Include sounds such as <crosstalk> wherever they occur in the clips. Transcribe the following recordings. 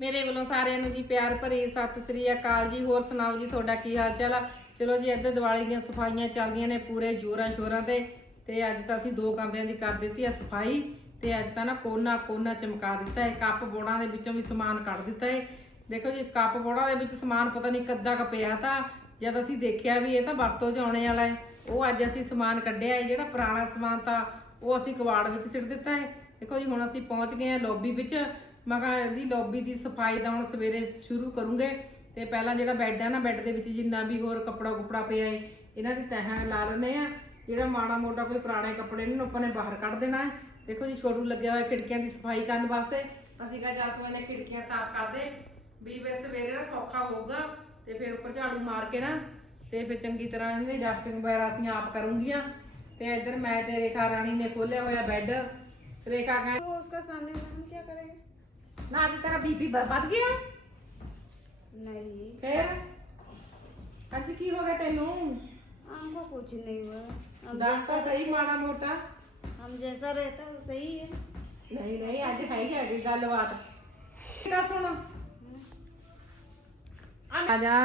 ਮੇਰੇ ਵੱਲੋਂ ਸਾਰਿਆਂ ਨੂੰ ਜੀ ਪਿਆਰ ਭਰੀ ਸਤਿ ਸ੍ਰੀ ਅਕਾਲ ਜੀ। ਹੋਰ ਸੁਣਾਓ ਜੀ, ਤੁਹਾਡਾ ਕੀ ਹਾਲ ਚਾਲ ਆ? ਚਲੋ ਜੀ, ਇੱਧਰ ਦੀਵਾਲੀ ਦੀਆਂ ਸਫਾਈਆਂ ਚੱਲਦੀਆਂ ਨੇ ਪੂਰੇ ਜੋਰਾਂ ਸ਼ੋਰਾਂ ਤੇ ਤੇ ਅੱਜ ਤਾਂ ਅਸੀਂ ਦੋ ਕਮਰਿਆਂ ਦੀ ਕਰ ਦਿੱਤੀ ਆ ਸਫ਼ਾਈ ਤੇ ਅੱਜ ਤਾਂ ਨਾ ਕੋਨਾ ਕੋਨਾ ਚਮਕਾ ਦਿੱਤਾ ਹੈ। ਕੱਪ ਬੋੜਾਂ ਦੇ ਵਿੱਚੋਂ ਵੀ ਸਮਾਨ ਕੱਢ ਦਿੱਤਾ ਹੈ। ਦੇਖੋ ਜੀ, ਕੱਪ ਬੋੜਾਂ ਦੇ ਵਿੱਚ ਸਮਾਨ ਪਤਾ ਨਹੀਂ ਕੱਦਾ ਕ ਪਿਆ ਤਾਂ ਜਦ ਅਸੀਂ ਦੇਖਿਆ ਵੀ ਇਹ ਤਾਂ ਵਰਤੋਂ 'ਚ ਆਉਣੇ ਵਾਲਾ ਹੈ। ਉਹ ਅੱਜ ਅਸੀਂ ਸਮਾਨ ਕੱਢਿਆ ਹੈ, ਜਿਹੜਾ ਪੁਰਾਣਾ ਸਮਾਨ ਤਾਂ ਉਹ ਅਸੀਂ ਕਵਾੜ ਵਿੱਚ ਸਿੱਟ ਦਿੱਤਾ ਹੈ। ਦੇਖੋ ਜੀ, ਹੁਣ ਅਸੀਂ ਪਹੁੰਚ ਗਏ ਹਾਂ ਲੌਬੀ ਵਿੱਚ ਮੈਂ ਕਿਹਾ ਇਹਦੀ ਲੌਬੀ ਦੀ ਸਫ਼ਾਈ ਦਾ ਹੁਣ ਸਵੇਰੇ ਸ਼ੁਰੂ ਕਰੂੰਗੇ। ਤੇ ਪਹਿਲਾਂ ਜਿਹੜਾ ਬੈੱਡ ਹੈ ਨਾ ਬੈੱਡ ਦੇ ਵਿੱਚ ਜਿੰਨਾ ਵੀ ਹੋਰ ਕੱਪੜਾ ਕੁਪੜਾ ਪਿਆ ਏ, ਇਹਨਾਂ ਦੀ ਤਹਾਂ ਲਾ ਲੈਣੇ ਆ। ਜਿਹੜਾ ਮਾੜਾ ਮੋਟਾ ਕੋਈ ਪੁਰਾਣੇ ਕੱਪੜੇ ਨੇ ਆਪਾਂ ਨੇ ਬਾਹਰ ਕੱਢ ਦੇਣਾ ਹੈ ਦੇਖੋ ਜੀ, ਛੋਟੂ ਲੱਗਿਆ ਹੋਇਆ ਖਿੜਕੀਆਂ ਦੀ ਸਫ਼ਾਈ ਕਰਨ ਵਾਸਤੇ। ਅਸੀਂ ਕਹਾਂ, ਚੱਲ ਤੂੰ ਇਹਨੇ ਖਿੜਕੀਆਂ ਸਾਫ਼ ਕਰ ਦੇ। ਵੀ ਵੇ ਸਵੇਰੇ ਨਾ ਸੌਖਾ ਹੋਊਗਾ। ਤੇ ਫਿਰ ਉੱਪਰ ਝਾੜੂ ਮਾਰ ਕੇ ਨਾ, ਤੇ ਫਿਰ ਚੰਗੀ ਤਰ੍ਹਾਂ ਇਹਦੀ ਡਸਟਿੰਗ ਵਗੈਰਾ ਅਸੀਂ ਆਪ ਕਰੂੰਗੀਆਂ। ਤੇ ਇੱਧਰ ਮੈਂ ਤੇ ਰੇਖਾ ਰਾਣੀ ਨੇ ਖੋਲਿਆ ਹੋਇਆ ਬੈੱਡ ਰੇਖਾ ਕਹਿੰਦੀ, ਉਹ ਉਸਕਾ ਸਾਹਮਣੇ ਮਮ ਕੀ ਕਰੇਗੀ ਨਾ ਅੱਜ ਤੇਰਾ ਬੀਪੀ ਵੱਧ ਗਿਆ नहीं ਫਿਰ ਅੱਜ ਕੀ ਹੋ ਗਿਆ ਤੈਨੂੰ हमको कुछ नहीं हुआ हम ਦੱਸ ਤਾਂ ਸਹੀ ਮਾੜਾ ਮੋਟਾ हम जैसा रहता है सही है ਨਹੀਂ ਨਹੀਂ ਅੱਜ ਹੈਗੀ ਹੈਗੀ ਗੱਲਬਾਤ ਕਿਹਦਾ ਸੁਣ ਆ ਜਾ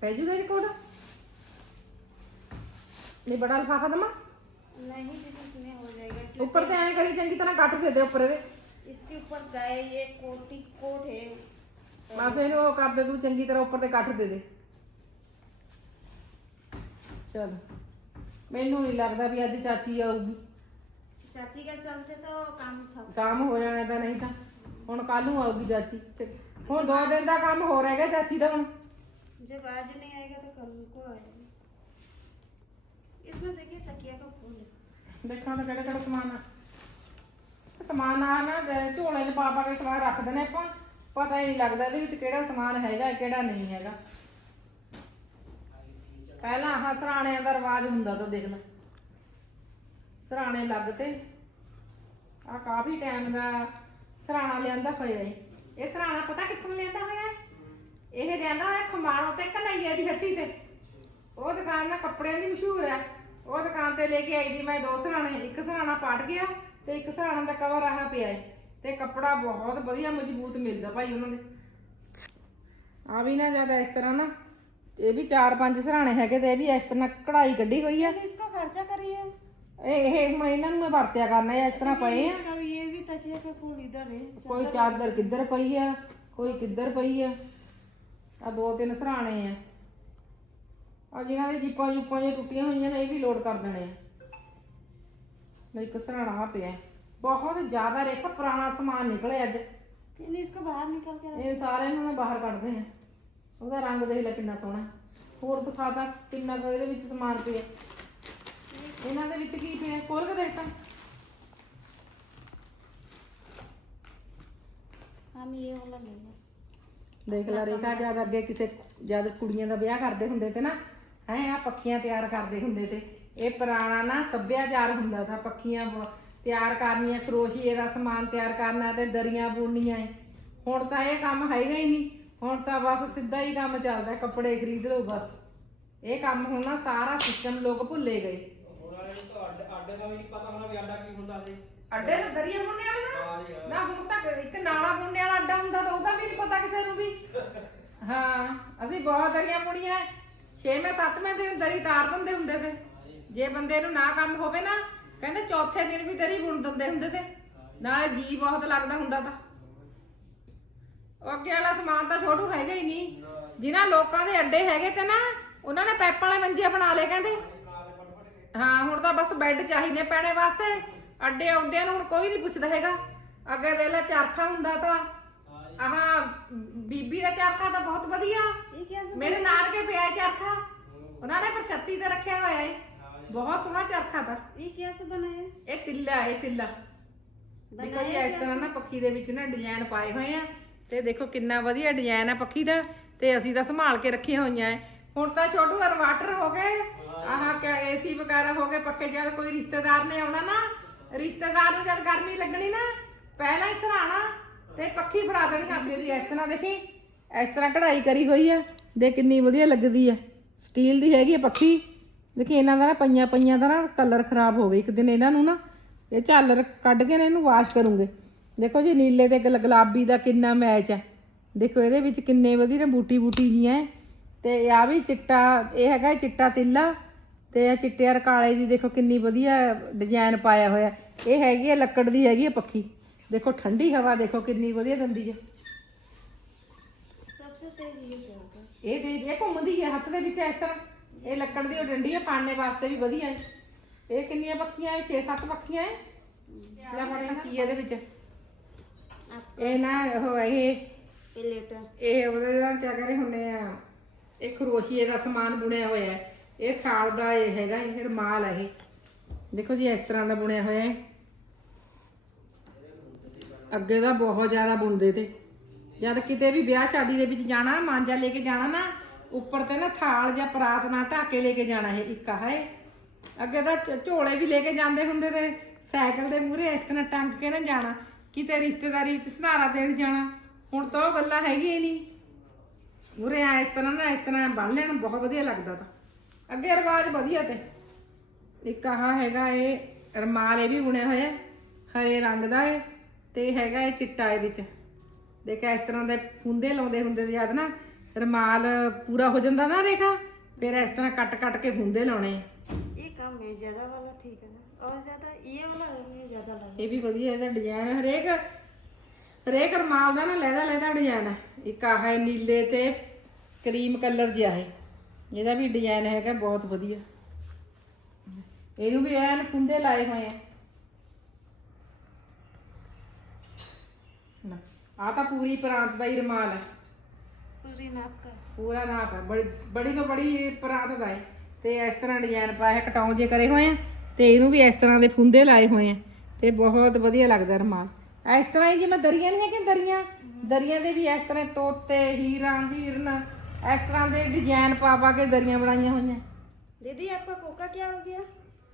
ਪੈ ਜੂਗਾ ਜੀ ਕੋਡ ਨਹੀਂ ਬੜਾ ਲਫਾਫਾ ਦਮਾ नहीं दीदी इसमें हो जाएगा इसमें ਉੱਪਰ ਤੇ ਐਂ ਕਰੀ ਚੰਗੀ ਤਰ੍ਹਾਂ ਕੱਟ ਦੇ ਦੇ ਉੱਪਰ ਇਹਦੇ इसके ऊपर गए ये कोटी कोट है ਮੈਂ ਫਿਰ ਉਹ ਕਰ ਦੇ ਤੂੰ ਚੰਗੀ ਤਰ੍ਹਾਂ ਉੱਪਰ ਤੇ ਕੱਟ ਦੇ ਦੇ ਚਲ ਮੈਨੂੰ ਨਹੀਂ ਲੱਗਦਾ ਵੀ ਅੱਜ ਚਾਚੀ ਆਊਗੀ चाची का चलते तो काम था ਕੰਮ ਹੋ ਜਾਣਾ ਤਾਂ ਨਹੀਂ ਤਾਂ ਹੁਣ ਕੱਲ ਨੂੰ ਆਊਗੀ ਚਾਚੀ ਤੇ ਹੁਣ ਦੋ ਦਿਨ ਦਾ ਕੰਮ ਹੋ ਰਹਿ ਗਿਆ ਚਾਚੀ ਦਾ ਹੁਣ जब आज नहीं आएगा तो कल को आएगा इसमें देखिए तकिया का फूल है ਦੇਖਾਂ ਤਾਂ ਕਿਹੜਾ ਕਿਹੜਾ ਸਮਾਨ ਆ। ਸਮਾਨ ਆ ਨਾ ਜ- ਝੋਲੇ 'ਚ ਪਾ ਪਾ ਕੇ ਸਮਾਨ ਰੱਖ ਦਿੰਦੇ ਆਪਾਂ। ਪਤਾ ਹੀ ਨਹੀਂ ਲੱਗਦਾ ਇਹਦੇ ਵਿੱਚ ਕਿਹੜਾ ਸਮਾਨ ਹੈਗਾ, ਕਿਹੜਾ ਨਹੀਂ ਹੈਗਾ। ਪਹਿਲਾਂ ਆਹ ਸਰਾਣਿਆਂ ਦਾ ਰਿਵਾਜ ਹੁੰਦਾ ਤਾਂ ਦੇਖ ਲੈ ਸਰਾਣੇ ਲੱਗ ਤੇ ਆ ਕਾਫੀ ਟਾਈਮ ਦਾ ਸਰਾਣਾ ਲਿਆਂਦਾ ਹੋਇਆ ਏ। ਇਹ ਸਰਾਣਾ ਪਤਾ ਕਿੱਥੋਂ ਲਿਆਂਦਾ ਹੋਇਆ ਹੈ ਇਹ ਲਿਆਂਦਾ ਹੋਇਆ ਖਮਾਣੋ ਤੇ ਕਨਈਆ ਦੀ ਹੱਟੀ ਤੇ। ਉਹ ਦੁਕਾਨ ਨਾ ਕੱਪੜਿਆਂ ਦੀ ਮਸ਼ਹੂਰ ਹੈ ਉਹ ਦੁਕਾਨ ਤੇ ਲੈ ਕੇ ਆਈ ਦੀ ਮੈਂ ਦੋ ਸਰਾਣੇ ਇੱਕ ਸਰਾਣਾ ਪਾਟ ਗਿਆ ਤੇ ਇੱਕ ਸਰਾਣਾ ਦਾ ਕਵਰ ਆਹ ਪਿਆ ਏ ਤੇ ਕੱਪੜਾ ਬਹੁਤ ਵਧੀਆ ਮਜ਼ਬੂਤ ਮਿਲਦਾ ਭਾਈ ਉਹਨਾਂ ਦੇ ਆ ਵੀ ਨਾ ਜਿਆਦਾ ਇਸ ਤਰ੍ਹਾਂ ਨਾ ਇਹ ਵੀ ਚਾਰ ਪੰਜ ਸਰਾਣੇ ਹੈਗੇ ਤੇ ਇਹ ਵੀ ਇਸ ਤਰ੍ਹਾਂ ਕਢਾਈ ਕੱਢੀ ਹੋਈ ਆ पहले इसका खर्चा करिए ਇਹ ਇਹ ਹੁਣ ਇਹਨਾਂ ਨੂੰ ਮੈਂ ਵਰਤਿਆ ਕਰਨਾ ਹੈ ਇਸ ਤਰ੍ਹਾਂ ਪਏ ਆ इसका भी ये भी तकिया का फूल इधर है ਕੋਈ ਚਾਦਰ ਕਿੱਧਰ ਪਈ ਆ ਕੋਈ ਕਿੱਧਰ ਪਈ ਆ ਆ ਦੋ ਤਿੰਨ ਸਰਾਣੇ ਆ ਆ ਜਿਨ੍ਹਾਂ ਦੇ ਜੀਪਾਂ ਜੂਪਾਂ ਜੇ ਟੁੱਟੀਆਂ ਹੋਈਆਂ ਨੇ ਇਹ ਵੀ ਲੋਡ ਕਰ ਦੇਣੇ ਆ ਲੈ ਇੱਕ ਸਰਾਣਾ ਆ ਪਿਆ ਬਹੁਤ ਜ਼ਿਆਦਾ ਰੇਖਾ ਪੁਰਾਣਾ ਸਮਾਨ ਨਿਕਲੇ ਅੱਜ नहीं इसको बाहर निकाल के रख- ਇਹ ਸਾਰੇ ਨੂੰ ਮੈਂ ਬਾਹਰ ਕੱਢਦੇ ਆ ਉਹਦਾ ਰੰਗ ਦੇਖ ਲੈ ਕਿੰਨਾ ਸੋਹਣਾ ਹੋਰ ਦਿਖਾਤਾ ਕਿੰਨਾ ਕੁ ਇਹਦੇ ਵਿੱਚ ਸਮਾਨ ਪਿਆ ਇਹਨਾਂ ਦੇ ਵਿੱਚ ਕੀ ਪਿਆ ਖੋਲ ਕੇ ਦੇਖ ਤਾਂ हम ये वाला ले लो ਦੇਖ ਲੈ ਰੇਖਾ ਜਦ ਅੱਗੇ ਕਿਸੇ ਜਦ ਕੁੜੀਆਂ ਦਾ ਵਿਆਹ ਕਰਦੇ ਹੁੰਦੇ ਤੇ ਨਾ ਹੈ ਆ ਪੱਖੀਆਂ ਤਿਆਰ ਕਰਦੇ ਹੁੰਦੇ ਤੇ। ਇਹ ਪੁਰਾਣਾ ਨਾ ਸੱਭਿਆਚਾਰ ਹੁੰਦਾ ਥਾ ਪੱਖੀਆਂ ਬ- ਤਿਆਰ ਕਰਨੀਆਂ ਕਰੋਸ਼ੀਏ ਦਾ ਸਮਾਨ ਤਿਆਰ ਕਰਨਾ ਤੇ ਦਰੀਆਂ ਬੁਣਨੀਆਂ ਏ। ਹੁਣ ਤਾਂ ਇਹ ਕੰਮ ਹੈਗਾ ਹੀ ਨਹੀਂ। ਹੁਣ ਤਾਂ ਬਸ ਸਿੱਧਾ ਹੀ ਕੰਮ ਚੱਲਦਾ ਕੱਪੜੇ ਖਰੀਦ ਲਓ ਬਸ। ਇਹ ਕੰਮ ਹੁਣ ਨਾ ਸਾਰਾ ਸਿਸਟਮ ਲੋਕ ਭੁੱਲੇ ਗਏ। ਅੱਡੇ ਦਾ ਵੀ ਨਹੀਂ ਪਤਾ ਹੋਣਾ ਵੀ ਆਡਾ ਕੀ ਹੁੰਦਾ ਸੀ। ਅੱਡੇ ਤੇ ਦਰੀਆਂ ਬੁਣਨੇ ਵਾਲਾ ਹਾਂ। ਨਾ ਹੁਣ ਤੱਕ ਇੱਕ ਨਾਲਾ ਬੁਣਨੇ ਵਾਲਾ ਅੱਡਾ ਹੁੰਦਾ ਤਾਂ ਉਹਦਾ ਵੀ ਨਹੀਂ ਪਤਾ ਕਿਸੇ ਨੂੰ ਵੀ। <laughs> ਹਾਂ ਅਸੀਂ ਬਹੁਤ ਦਰੀਆਂ ਬੁਣੀਆਂ ਛੇਵੇਂ ਸੱਤਵੇਂ ਦਿਨ ਦਰੀ ਤਾਰ ਦਿੰਦੇ ਹੁੰਦੇ ਤੇ। ਜੇ ਬੰਦੇ ਨੂੰ ਨਾ ਕੰਮ ਹੋਵੇ ਨਾ ਕਹਿੰਦੇ ਚੌਥੇ ਦਿਨ ਵੀ ਦਰੀ ਬੁਣ ਦਿੰਦੇ ਹੁੰਦੇ ਤੇ। ਨਾਲੇ ਜੀ ਬਹੁਤ ਲੱਗਦਾ ਹੁੰਦਾ ਤਾਂ। ਅੱਗੇ ਵਾਲਾ ਸਮਾਨ ਤਾਂ ਛੋਟੂ ਹੈਗਾ ਹੀ ਨਹੀਂ। ਜਿਨ੍ਹਾਂ ਲੋਕਾਂ ਦੇ ਅੱਡੇ ਹੈਗੇ ਤੇ ਨਾ ਉਹਨਾਂ ਨੇ ਪੈਪਾਂ ਵਾਲੇ ਮੰਜੇ ਬਣਾ ਲਏ ਕਹਿੰਦੇ। ਹਾਂ ਹੁਣ ਤਾਂ ਬਸ ਬੈੱਡ ਚਾਹੀਦੇ ਪੈਣੇ ਵਾਸਤੇ। ਅੱਡੇ ਉੱਡਿਆਂ ਨੂੰ ਹੁਣ ਕੋਈ ਨਹੀਂ ਪੁੱਛਦਾ ਹੈਗਾ। ਅੱਗੇ ਦੇ ਲੈ ਚਰਖਾ ਹੁੰਦਾ ਤਾਂ। ਆਹ ਬੀਬੀ ਦਾ ਚਰਖਾ ਤਾਂ ਬਹੁਤ ਵਧੀਆ। ਮੇਰੇ ਨਾਨਕੇ ਪਿਆ ਉਹਨਾਂ ਨੇ ਪ੍ਰਸਤੀ ਤੇ ਰੱਖਿਆ ਹੋਇਆ ਹੈ ਬਹੁਤ ਸੋਹਣਾ ਚਰਖਾ ਤਾਂ। ਇਹ ਕਿਸ ਬਣਾਇਆ? ਇਹ ਤਿੱਲਾ ਇਹ ਤਿੱਲਾ। ਦੇਖੋ ਜੀ ਇਸ ਤਰ੍ਹਾਂ ਨਾ ਪੱਖੀ ਦੇ ਵਿੱਚ ਨਾ ਡਿਜ਼ਾਈਨ ਪਾਏ ਹੋਏ ਆ। ਤੇ ਦੇਖੋ ਕਿੰਨਾ ਵਧੀਆ ਡਿਜ਼ਾਈਨ ਆ ਪੱਖੀ ਦਾ। ਤੇ ਅਸੀਂ ਤਾਂ ਸੰਭਾਲ ਕੇ ਰੱਖੀਆਂ ਹੋਈਆਂ ਐ ਹੁਣ ਤਾਂ ਛੋਟੂ ਇਨਵਰਟਰ ਹੋ ਗਏ। ਆਹ ਕਿਆ ਏਸੀ ਵਗੈਰਾ ਹੋ ਗਏ ਪੱਕੇ ਜਦ ਕੋਈ ਰਿਸ਼ਤੇਦਾਰ ਨੇ ਆਉਣਾ ਨਾ ਰਿਸ਼ਤੇਦਾਰ ਨੂੰ ਜਦ ਗਰਮੀ ਲੱਗਣੀ ਨਾ ਪਹਿਲਾਂ ਹੀ ਸਰਾਣਾ ਤੇ ਪੱਖੀ ਫੜਾ ਦੇਣੀ ਹੱਥ ਦੀ। ਇਸ ਤਰ੍ਹਾਂ ਦੇਖੀ ਇਸ ਤਰ੍ਹਾਂ ਕਢਾਈ ਕਰੀ ਹੋਈ ਆ। ਦੇ ਕਿੰਨੀ ਵਧੀਆ ਲੱਗਦੀ ਆ। ਸਟੀਲ ਦੀ ਹੈਗੀ ਆ ਪੱਖੀ ਦੇਖੀ ਇਹਨਾਂ ਦਾ ਨਾ ਪਈਆਂ ਪਈਆਂ ਦਾ ਨਾ ਕਲਰ ਖਰਾਬ ਹੋ ਗਈ ਇੱਕ ਦਿਨ ਇਹਨਾਂ ਨੂੰ ਨਾ ਇਹ ਝਾਲਰ ਕੱਢ ਕੇ ਨਾ ਇਹਨੂੰ ਵਾਸ਼ ਕਰੂੰਗੇ ਦੇਖੋ ਜੀ ਨੀਲੇ ਤੇ ਗੁਲ- ਗੁਲਾਬੀ ਦਾ ਕਿੰਨਾ ਮੈਚ ਹੈ ਦੇਖੋ ਇਹਦੇ ਵਿੱਚ ਕਿੰਨੇ ਵਧੀਆ ਬੂਟੀ ਬੂਟੀ ਜੀਆਂ ਹੈ। ਤੇ ਆ ਵੀ ਚਿੱਟਾ ਇਹ ਹੈਗਾ ਚਿੱਟਾ ਤਿੱਲਾ ਤੇ ਇਹ ਚਿੱਟੇ ਔਰ ਕਾਲੇ ਦੀ ਦੇਖੋ ਕਿੰਨੀ ਵਧੀਆ ਡਿਜ਼ਾਈਨ ਪਾਇਆ ਹੋਇਆ ਇਹ ਹੈਗੀ ਹੈ ਲੱਕੜ ਦੀ ਹੈਗੀ ਹੈ ਪੱਖੀ ਦੇਖੋ ਠੰਡੀ ਹਵਾ ਦੇਖੋ ਕਿੰਨੀ ਵਧੀਆ ਦਿੰਦੀ ਹੈ सबसे तेज ये चलता है ਇਹ ਦੇ ਇਹ ਘੁੰਮਦੀ ਹੈ ਹੱਥ ਦੇ ਵਿੱਚ ਇਸ ਤਰ੍ਹਾਂ। ਇਹ ਲੱਕੜ ਦੀ ਉਹ ਡੰਡੀ ਹੈ ਪਾਣਨੇ ਵਾਸਤੇ ਵੀ ਵਧੀਆ ਹੈ ਇਹ ਕਿੰਨੀਆਂ ਪੱਖੀਆਂ ਹੈ 6-7 ਪੱਖੀਆਂ ਹੈ ਲੈ ਫੜਨਾ ਕੀ ਹੈ ਇਹਦੇ ਵਿੱਚ? ਇਹ ਨਾ ਉਹ ਇਹ ਇਹ ਉਹਦੇ ਨਾਲ ਕਿਆ ਕਰੇ ਹੁੰਨੇ ਆ ਇਹ ਖਰੋਸ਼ੀਏ ਦਾ ਸਮਾਨ ਬੁਣਿਆ ਹੋਇਆ ਹੈ ਇਹ ਥਾਲ ਦਾ ਇਹ ਹੈਗਾ ਇਹ ਰਮਾਲ ਹੈ ਇਹ। ਦੇਖੋ ਜੀ ਇਸ ਤਰ੍ਹਾਂ ਦਾ ਬੁਣਿਆ ਹੋਇਆ ਹੈ ਅੱਗੇ ਦਾ ਬਹੁਤ ਜ਼ਿਆਦਾ ਬੁਣਦੇ ਤੇ। ਜਦ ਕਿਤੇ ਵੀ ਵਿਆਹ ਸ਼ਾਦੀ ਦੇ ਵਿੱਚ ਜਾਣਾ, ਮਾਂਜਾ ਲੈ ਕੇ ਜਾਣਾ ਨਾ, ਉੱਪਰ ਤੇ ਨਾ ਥਾਲ ਜਾਂ ਪਰਾਤ ਨਾਲ ਢੱਕ ਲੈ ਕੇ ਜਾਣਾ ਇਹ ਇੱਕ ਆਹ ਹੈ ਅੱਗੇ ਤਾਂ ਝ- ਝੋਲੇ ਵੀ ਲੈ ਕੇ ਜਾਂਦੇ ਹੁੰਦੇ ਤੇ ਸਾਈਕਲ ਦੇ ਮੂਹਰੇ ਇਸ ਤਰ੍ਹਾਂ ਟੰਗ ਕੇ ਨਾ ਜਾਣਾ, ਕਿਤੇ ਰਿਸ਼ਤੇਦਾਰੀ ਵਿੱਚ ਸਨਾਰਾ ਦੇਣ ਜਾਣਾ, ਹੁਣ ਤਾਂ ਉਹ ਗੱਲਾਂ ਹੈਗੀਆਂ ਹੀ ਨਹੀਂ। ਮੂਹਰੇ ਆ ਇਸ ਤਰ੍ਹਾਂ ਨਾ, ਇਸ ਤਰ੍ਹਾਂ ਬੰਨ ਲੈਣ, ਬਹੁਤ ਵਧੀਆ ਲੱਗਦਾ ਤਾਂ। ਅੱਗੇ ਰਿਵਾਜ ਵਧੀਆ ਤੇ। ਇੱਕ ਆਹ ਹੈਗਾ ਇਹ, ਰਮਾਲ ਇਹ ਵੀ ਬੁਣਿਆ ਹੋਇਆ ਹਰੇ ਰੰਗ ਦਾ ਹੈ ਤੇ ਹੈਗਾ ਇਹ ਚਿੱਟਾ ਇਹ ਵਿੱਚ। ਦੇਖਿਆ ਇਸ ਤਰ੍ਹਾਂ ਦੇ ਫੁੰਦੇ ਲਾਉਂਦੇ ਹੁੰਦੇ ਤੇ ਯਾਦ ਨਾ? ਰਮਾਲ ਪੂਰਾ ਹੋ ਜਾਂਦਾ ਨਾ ਰੇਖਾ? ਫਿਰ ਇਸ ਤਰ੍ਹਾਂ ਕੱਟ ਕੱਟ ਕੇ ਫੁੰਦੇ ਲਾਉਣੇ। ਇਹ ਕੰਮ ਹੈ ਜ਼ਿਆਦਾ ਵਾਲਾ ਠੀਕ ਹੈ ਨਾ? ਔਰ ਜ਼ਿਆਦਾ ਇਹ ਵਾਲਾ ਮੈਨੂੰ ਜ਼ਿਆਦਾ ਲੱਗਦਾ। ਇਹ ਵੀ ਵਧੀਆ ਇਹਦਾ ਡਿਜ਼ਾਈਨ ਹਰੇਕ ਹਰੇਕ ਰਮਾਲ ਦਾ ਨਾ ਲੈਦਾ ਲੈਦਾ ਡਿਜ਼ਾਈਨ ਹੈ। ਇੱਕ ਆਹ ਹੈ ਨੀਲੇ ਤੇ ਕਰੀਮ ਕਲਰ ਜਿਹਾ ਹੈ। ਇਹਦਾ ਵੀ ਡਿਜ਼ਾਈਨ ਹੈਗਾ ਬਹੁਤ ਵਧੀਆ। ਇਹਨੂੰ ਵੀ ਐਨ ਕੁੰਦੇ ਲਾਏ ਹੋਏ ਆ। ਆ ਤਾਂ ਪੂਰੀ ਪ੍ਰਾਂਤ ਦਾ ਹੀ ਰਮਾਲ ਹੈ पूरी नाप का ਪੂਰਾ ਨਾਪ ਹੈ ਬੜੀ ਬੜੀ ਤੋਂ ਬੜੀ ਪ੍ਰਾਂਤ ਦਾ ਹੈ ਤੇ ਇਸ ਤਰ੍ਹਾਂ ਡਿਜ਼ਾਈਨ ਪਾਇਆ ਹੈ ਕਟਾਉਂ ਜੇ ਕਰੇ ਹੋਏ ਆ ਤੇ ਇਹਨੂੰ ਵੀ ਇਸ ਤਰ੍ਹਾਂ ਦੇ ਫੁੰਦੇ ਲਾਏ ਹੋਏ ਆ ਤੇ ਬਹੁਤ ਵਧੀਆ ਲੱਗਦਾ ਰਮਾਲ ਇਸ ਤਰ੍ਹਾਂ ਹੀ ਜਿਵੇਂ ਦਰੀਆਂ ਨਹੀਂ ਹੈਗੀਆਂ ਦਰੀਆਂ ਦਰੀਆਂ ਦੇ ਵੀ ਇਸ ਤਰ੍ਹਾਂ ਤੋਤੇ ਹੀਰਾਂ ਹੀਰਨ ਇਸ ਤਰ੍ਹਾਂ ਦੇ ਡਿਜ਼ਾਈਨ ਪਾ ਪਾ ਕੇ ਦਰੀਆਂ ਬਣਾਈਆਂ ਹੋਈਆਂ दीदी आपका कोका क्या हो गया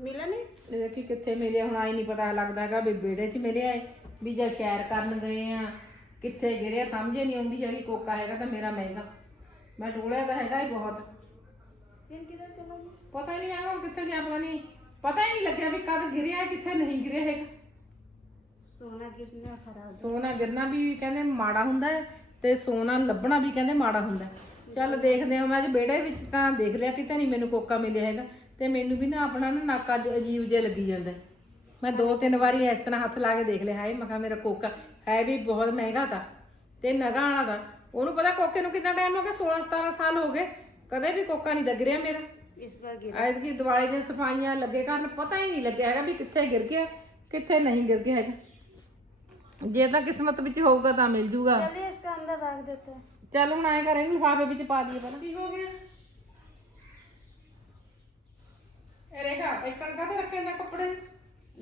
मिला नहीं ਇਹ ਦੇਖੀ ਕਿੱਥੇ ਮਿਲਿਆ ਹੁਣ ਆਈ ਨਹੀਂ ਪਤਾ ਲੱਗਦਾ ਹੈਗਾ ਵੀ ਵਿਹੜੇ 'ਚ ਮਿਲਿਆ ਹੈ ਵੀ ਜਦ ਸ਼ੈਰ ਕਰਨ ਗਏ ਆ ਕਿੱਥੇ ਗਿਰਿਆ ਸਮਝੇ ਨਹੀਂ ਆਉਂਦੀ ਹੈਗੀ ਕੋਕਾ ਹੈਗਾ ਤਾਂ ਮੇਰਾ ਮਹਿੰਗਾ। ਮੈਂ ਟੋਲਿਆ ਤਾਂ ਹੈਗਾ ਹੀ ਬਹੁਤ। ਫਿਰ ਪਤਾ ਨਹੀਂ ਹੈਗਾ ਕਿੱਥੇ ਗਿਆ ਪਤਾ ਨਹੀਂ। ਪਤਾ ਹੀ ਨਹੀਂ ਲੱਗਿਆ ਵੀ ਕਦ ਗਿਰਿਆ ਕਿੱਥੇ ਨਹੀਂ ਗਿਰਿਆ ਹੈਗਾ। ਸੋਨਾ ਕਿੰਨਾ ਗਿਰਨਾ ਵੀ ਕਹਿੰਦੇ ਮਾੜਾ ਹੁੰਦਾ ਹੈ ਤੇ ਸੋਨਾ ਲੱਭਣਾ ਵੀ ਕਹਿੰਦੇ ਮਾੜਾ ਹੁੰਦਾ ਚੱਲ ਦੇਖਦੇ ਹਾਂ ਮੈਂ ਅੱਜ ਵਿਹੜੇ ਵਿੱਚ ਤਾਂ ਦੇਖ ਲਿਆ ਕਿਤੇ ਨਹੀਂ ਮੈਨੂੰ ਕੋਕਾ ਮਿਲਿਆ ਹੈਗਾ। ਤੇ ਮੈਨੂੰ ਵੀ ਨਾ ਆਪਣਾ ਨਾ ਨੱਕ ਅੱਜ ਅਜੀਬ ਜਿਹਾ ਲੱਗੀ ਜਾਂਦਾ ਮੈਂ ਦੋ ਤਿੰਨ ਵਾਰੀ ਇਸ ਤਰ੍ਹਾਂ ਹੱਥ ਲਾ ਕੇ ਦੇਖ ਲਿਆ ਹੈ ਮੈਂ ਕਿਹਾ ਮੇਰਾ ਕੋਕਾ ਹੈ ਵੀ ਬਹੁਤ ਮਹਿੰਗਾ ਤਾਂ ਤੇ ਨਗਾ ਵਾਲਾ ਦਾ ਉਹਨੂੰ ਪਤਾ ਕੋਕੇ ਨੂੰ ਕਿੰਨਾ ਟਾਈਮ ਹੋ ਗਿਆ 16 17 ਸਾਲ ਹੋ ਗਏ ਕਦੇ ਵੀ ਕੋਕਾ ਨਹੀਂ ਲੱਗ ਰਿਹਾ ਮੇਰਾ इस बार गिरा ਐਤਕੀ ਦੀਵਾਲੀ ਦੀਆਂ ਸਫਾਈਆਂ ਲੱਗੇ ਕਰਨ ਪਤਾ ਹੀ ਨਹੀਂ ਲੱਗਿਆ ਹੈਗਾ ਵੀ ਕਿੱਥੇ ਗਿਰ ਗਿਆ ਕਿੱਥੇ ਨਹੀਂ ਗਿਰ ਗਿਆ ਹੈਗਾ ਜੇ ਤਾਂ ਕਿਸਮਤ ਵਿੱਚ ਹੋਊਗਾ ਤਾਂ ਮਿਲ ਜੂਗਾ चलिए इसका अंदर रख देते हैं ਚੱਲ ਹੁਣ ਐ ਕਰਾਂਗੇ ਲਿਫਾਫੇ ਵਿੱਚ ਪਾ ਦਈਏ ਪਹਿਲਾਂ ਕੀ ਹੋ ਗਿਆ ਇਹ ਰੇਖਾ ਇੱਕੜ ਕਾਤੇ ਰੱਖੇ ਨੇ ਕੱਪੜੇ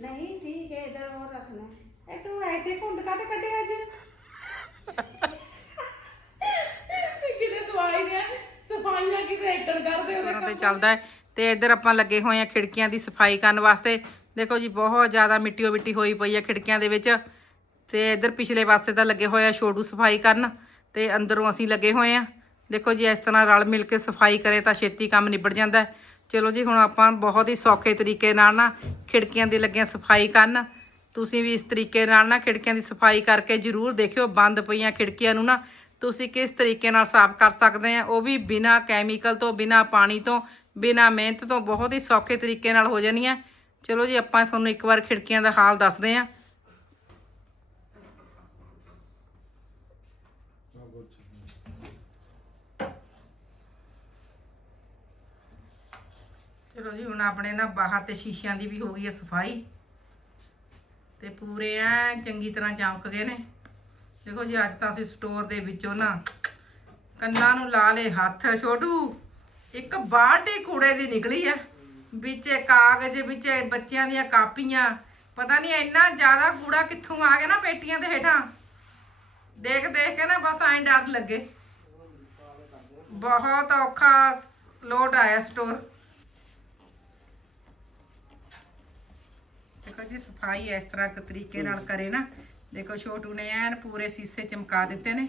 नहीं ठीक है इधर और रखना है ਇਹ ਤੂੰ ਐਸੇ ਘੁੰਡ ਕਾਤੇ ਕੱਢੇ ਅੱਜ? ਕਿਤੇ ਦਵਾਈ ਦੇ ਸਫਾਈਆਂ ਕਿਤੇ ਇੱਕੜ ਕਰਦੇ ਉਹਨੇ ਤੇ ਚੱਲਦਾ ਹੈ। ਤੇ ਇੱਧਰ ਆਪਾਂ ਲੱਗੇ ਹੋਏ ਆ ਖਿੜਕੀਆਂ ਦੀ ਸਫ਼ਾਈ ਕਰਨ ਵਾਸਤੇ। ਦੇਖੋ ਜੀ ਬਹੁਤ ਜ਼ਿਆਦਾ ਮਿੱਟੀਓ ਮਿੱਟੀ ਹੋਈ ਪਈ ਆ ਖਿੜਕੀਆਂ ਦੇ ਵਿੱਚ। ਤੇ ਇੱਧਰ ਪਿਛਲੇ ਪਾਸੇ ਤਾਂ ਲੱਗੇ ਹੋਏ ਆ ਛੋਟੂ ਸਫ਼ਾਈ ਕਰਨ। ਤੇ ਅੰਦਰੋਂ ਅਸੀਂ ਲੱਗੇ ਹੋਏ ਆ ਦੇਖੋ ਜੀ ਇਸ ਤਰ੍ਹਾਂ ਰਲ ਮਿਲ ਕੇ ਸਫ਼ਾਈ ਕਰੇ ਤਾਂ ਛੇਤੀ ਕੰਮ ਨਿਬੜ ਜਾਂਦਾ। ਚਲੋ ਜੀ ਹੁਣ ਆਪਾਂ ਬਹੁਤ ਹੀ ਸੌਖੇ ਤਰੀਕੇ ਨਾਲ ਨਾ ਖਿੜਕੀਆਂ ਦੀ ਲੱਗੀਆਂ ਸਫ਼ਾਈ ਕਰਨ। ਤੁਸੀਂ ਵੀ ਇਸ ਤਰੀਕੇ ਨਾਲ ਨਾ ਖਿੜਕੀਆਂ ਦੀ ਸਫ਼ਾਈ ਕਰਕੇ ਜ਼ਰੂਰ ਦੇਖਿਓ, ਬੰਦ ਪਈਆਂ ਖਿੜਕੀਆਂ ਨੂੰ ਨਾ, ਤੁਸੀਂ ਕਿਸ ਤਰੀਕੇ ਨਾਲ ਸਾਫ਼ ਕਰ ਸਕਦੇ ਆ, ਉਹ ਵੀ ਬਿਨਾ ਕੈਮੀਕਲ ਤੋਂ, ਬਿਨਾ ਪਾਣੀ ਤੋਂ, ਬਿਨਾ ਮਿਹਨਤ ਤੋਂ ਬਹੁਤ ਹੀ ਸੌਖੇ ਤਰੀਕੇ ਨਾਲ ਹੋ ਜਾਣੀਆਂ। ਚਲੋ ਜੀ, ਆਪਾਂ ਤੁਹਾਨੂੰ ਇੱਕ ਵਾਰ ਖਿੜਕੀਆਂ ਦਾ ਹਾਲ ਦੱਸਦੇ ਆ। ਚਲੋ ਜੀ, ਹੁਣ ਆਪਣੇ ਨਾ ਬਾਹਰ ਤੇ ਸ਼ੀਸ਼ਿਆਂ ਦੀ ਵੀ ਹੋ ਗਈ ਹੈ ਸਫ਼ਾਈ। ਤੇ ਪੂਰੇ ਐ ਚੰਗੀ ਤਰ੍ਹਾਂ ਚਮਕ ਗਏ ਨੇ। ਦੇਖੋ ਜੀ, ਅੱਜ ਤਾਂ ਅਸੀਂ ਸਟੋਰ ਦੇ ਵਿੱਚੋਂ ਨਾ ਕੰਨਾਂ ਨੂੰ ਲਾ ਲੇ ਹੱਥ। ਛੋਟੂ, ਇੱਕ ਬਾਲਟੀ ਕੂੜੇ ਦੀ ਨਿਕਲੀ ਆ ਵਿੱਚ ਕਾਗਜ਼, ਵਿੱਚ ਬੱਚਿਆਂ ਦੀਆਂ ਕਾਪੀਆਂ। ਪਤਾ ਨਹੀਂ ਇੰਨਾ ਜ਼ਿਆਦਾ ਕੂੜਾ ਕਿੱਥੋਂ ਆ ਗਿਆ ਨਾ ਪੇਟੀਆਂ ਦੇ ਹੇਠਾਂ। ਦੇਖ ਦੇਖ ਕੇ ਨਾ ਬਸ ਐਂ ਡਰ ਲੱਗੇ। ਬਹੁਤ ਔਖਾ ਸ- ਲੋਟ ਆਇਆ ਸਟੋਰ ਜੀ ਸਫ਼ਾਈ ਇਸ ਤਰ੍ਹਾਂ ਇੱਕ ਤਰੀਕੇ ਨਾਲ ਕਰੇ ਨਾ। ਦੇਖੋ ਛੋਟੂ ਨੇ ਐਨ ਪੂਰੇ ਸੀਸੇ ਚਮਕਾ ਦਿੱਤੇ ਨੇ।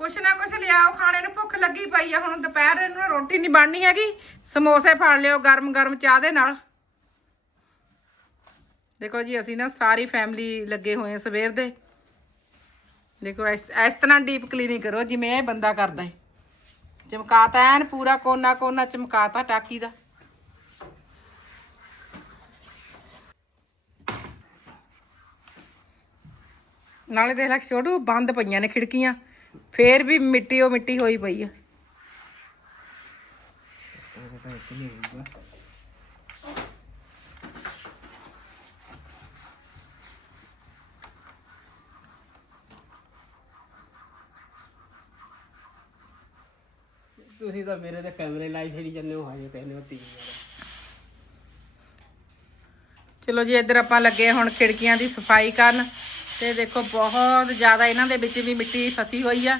ਕੁਛ ਨਾ ਕੁਛ ਲਿਆਓ ਖਾਣੇ ਨੂੰ ਭੁੱਖ ਲੱਗੀ ਪਈ ਆ। ਹੁਣ ਦੁਪਹਿਰ ਨੂੰ ਰੋਟੀ ਨਹੀਂ ਬਣਨੀ ਹੈਗੀ। ਸਮੋਸੇ ਫੜ ਲਿਓ ਗਰਮ ਗਰਮ ਚਾਹ ਦੇ ਨਾਲ। ਦੇਖੋ ਜੀ ਅਸੀਂ ਨਾ ਸਾਰੀ ਫੈਮਿਲੀ ਲੱਗੇ ਹੋਏ ਆ ਸਵੇਰ ਦੇ। ਦੇਖੋ ਇਸ ਇਸ ਤਰ੍ਹਾਂ ਡੀਪ ਕਲੀਨਿੰਗ ਕਰੋ ਜਿਵੇਂ ਇਹ ਬੰਦਾ ਕਰਦਾ ਹੈ ਚਮਕਾਤਾ ਐਨ ਪੂਰਾ ਕੋਨਾ ਕੋਨਾ ਚਮਕਾਤਾ ਟਾਕੀ ਦਾ। ਨਾਲੇ ਦੇਖ ਲੈ ਛੋਟੂ ਬੰਦ ਪਈਆਂ ਨੇ ਖਿੜਕੀਆਂ। ਫੇਰ ਵੀ ਮਿੱਟੀ ਉਹ ਮਿੱਟੀ ਹੋਈ ਪਈ ਆ। ਤੁਸੀਂ ਤਾਂ ਮੇਰੇ ਤੇ ਕੈਮਰੇ ਲਾਈ ਛੜੀ ਜੰਨੇ ਹੋ ਹਜੇ ਕਹਿੰਦੇ ਹੋ ਚਲੋ ਜੀ ਇੱਧਰ ਆਪਾਂ ਲੱਗੇ ਹੁਣ ਖਿੜਕੀਆਂ ਦੀ ਸਫ਼ਾਈ ਕਰਨ। ਤੇ ਦੇਖੋ ਬਹੁਤ ਜ਼ਿਆਦਾ ਇਹਨਾਂ ਦੇ ਵਿੱਚ ਵੀ ਮਿੱਟੀ ਫਸੀ ਹੋਈ ਆ।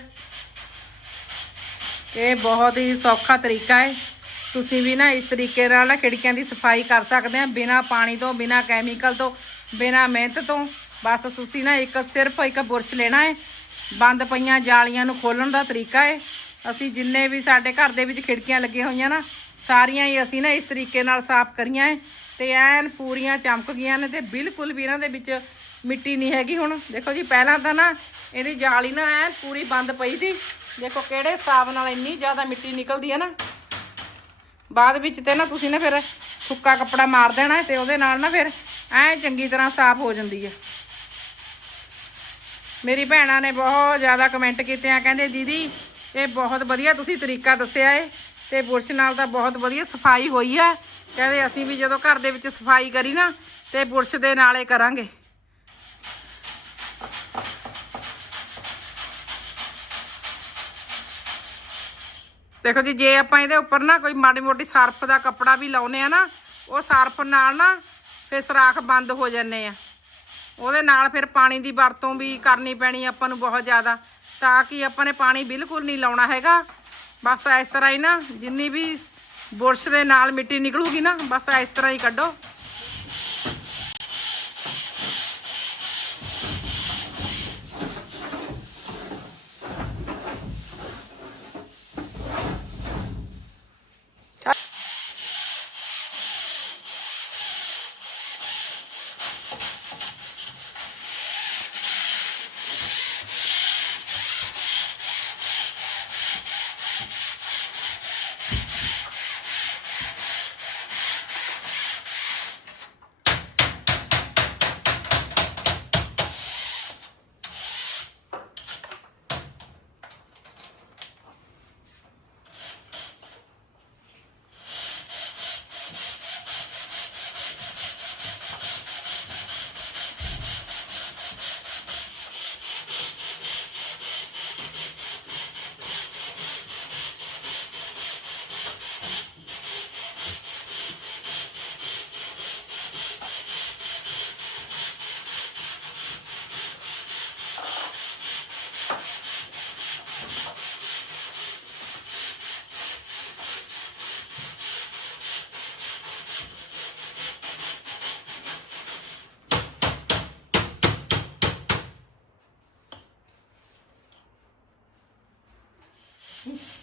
ਇਹ ਬਹੁਤ ਹੀ ਸੌਖਾ ਤਰੀਕਾ ਹੈ ਤੁਸੀਂ ਵੀ ਨਾ ਇਸ ਤਰੀਕੇ ਨਾਲ ਨਾ ਖਿੜਕੀਆਂ ਦੀ ਸਫ਼ਾਈ ਕਰ ਸਕਦੇ ਆ, ਬਿਨਾ ਪਾਣੀ ਤੋਂ, ਬਿਨਾ ਕੈਮੀਕਲ ਤੋਂ, ਬਿਨਾ ਮਿਹਨਤ ਤੋਂ। ਬਸ ਤੁਸੀਂ ਨਾ ਇੱਕ ਸਿਰਫ ਇੱਕ ਬੁਰਸ਼ ਲੈਣਾ ਹੈ ਬੰਦ ਪਈਆਂ ਜਾਲੀਆਂ ਨੂੰ ਖੋਲਣ ਦਾ ਤਰੀਕਾ ਹੈ ਅਸੀਂ ਜਿੰਨੇ ਵੀ ਸਾਡੇ ਘਰ ਦੇ ਵਿੱਚ ਖਿੜਕੀਆਂ ਲੱਗੀਆਂ ਹੋਈਆਂ ਨਾ, ਸਾਰੀਆਂ ਹੀ ਅਸੀਂ ਨਾ ਇਸ ਤਰੀਕੇ ਨਾਲ ਸਾਫ਼ ਕਰੀਆਂ ਹੈ ਤੇ ਐਨ ਪੂਰੀਆਂ ਚਮਕ ਗਈਆਂ ਨੇ ਤੇ ਬਿਲਕੁਲ ਵੀ ਇਹਨਾਂ ਦੇ ਵਿੱਚ ਮਿੱਟੀ ਨਹੀਂ ਹੈਗੀ ਹੁਣ। ਦੇਖੋ ਜੀ, ਪਹਿਲਾਂ ਤਾਂ ਨਾ ਇਹਦੀ ਜਾਲੀ ਨਾ ਐਨ ਪੂਰੀ ਬੰਦ ਪਈ ਸੀ। ਦੇਖੋ ਕਿਹੜੇ ਹਿਸਾਬ ਨਾਲ ਇੰਨੀ ਜ਼ਿਆਦਾ ਮਿੱਟੀ ਨਿਕਲਦੀ ਹੈ ਨਾ। ਬਾਅਦ ਵਿੱਚ ਤੇ ਨਾ ਤੁਸੀਂ ਨਾ ਫਿਰ ਸੁੱਕਾ ਕੱਪੜਾ ਮਾਰ ਦੇਣਾ ਹੈ ਤੇ ਉਹਦੇ ਨਾਲ ਨਾ ਫਿਰ ਐ ਚੰਗੀ ਤਰ੍ਹਾਂ ਸਾਫ਼ ਹੋ ਜਾਂਦੀ ਹੈ। ਮੇਰੀ ਭੈਣਾਂ ਨੇ ਬਹੁਤ ਜ਼ਿਆਦਾ ਕਮੈਂਟ ਕੀਤੇ ਆ, ਕਹਿੰਦੇ, ਦੀਦੀ, ਇਹ ਬਹੁਤ ਵਧੀਆ ਤੁਸੀਂ ਤਰੀਕਾ ਦੱਸਿਆ ਏ ਤੇ ਬੁਰਸ਼ ਨਾਲ ਤਾਂ ਬਹੁਤ ਵਧੀਆ ਸਫ਼ਾਈ ਹੋਈ ਆ। ਕਹਿੰਦੇ, ਅਸੀਂ ਵੀ ਜਦੋਂ ਘਰ ਦੇ ਵਿੱਚ ਸਫ਼ਾਈ ਕਰੀ ਨਾ ਤੇ ਬੁਰਸ਼ ਦੇ ਨਾਲ ਹੀ ਕਰਾਂਗੇ। ਦੇਖੋ ਜੀ, ਜੇ ਆਪਾਂ ਇਹਦੇ ਉੱਪਰ ਨਾ ਕੋਈ ਮਾੜੀ ਮੋਟੀ ਸਰਫ ਦਾ ਕੱਪੜਾ ਵੀ ਲਾਉਨੇ ਆ ਨਾ, ਉਹ ਸਰਫ ਨਾਲ ਨਾ ਫਿਰ ਸਰਾਖ ਬੰਦ ਹੋ ਜਾਂਦੇ ਆ। ਉਹਦੇ ਨਾਲ ਫਿਰ ਪਾਣੀ ਦੀ ਵਰਤੋਂ ਵੀ ਕਰਨੀ ਪੈਣੀ ਆਪਾਂ ਨੂੰ ਬਹੁਤ ਜ਼ਿਆਦਾ, ਤਾਂ ਕਿ ਆਪਾਂ ਨੇ ਪਾਣੀ ਬਿਲਕੁਲ ਨਹੀਂ ਲਾਉਣਾ ਹੈਗਾ। ਬਸ ਇਸ ਤਰ੍ਹਾਂ ਹੀ ਨਾ, ਜਿੰਨੀ ਵੀ ਬੁਰਸ਼ ਦੇ ਨਾਲ ਮਿੱਟੀ ਨਿਕਲੂਗੀ ਨਾ, ਬਸ ਇਸ ਤਰ੍ਹਾਂ ਹੀ ਕੱਢੋ। Mm-hmm. <laughs>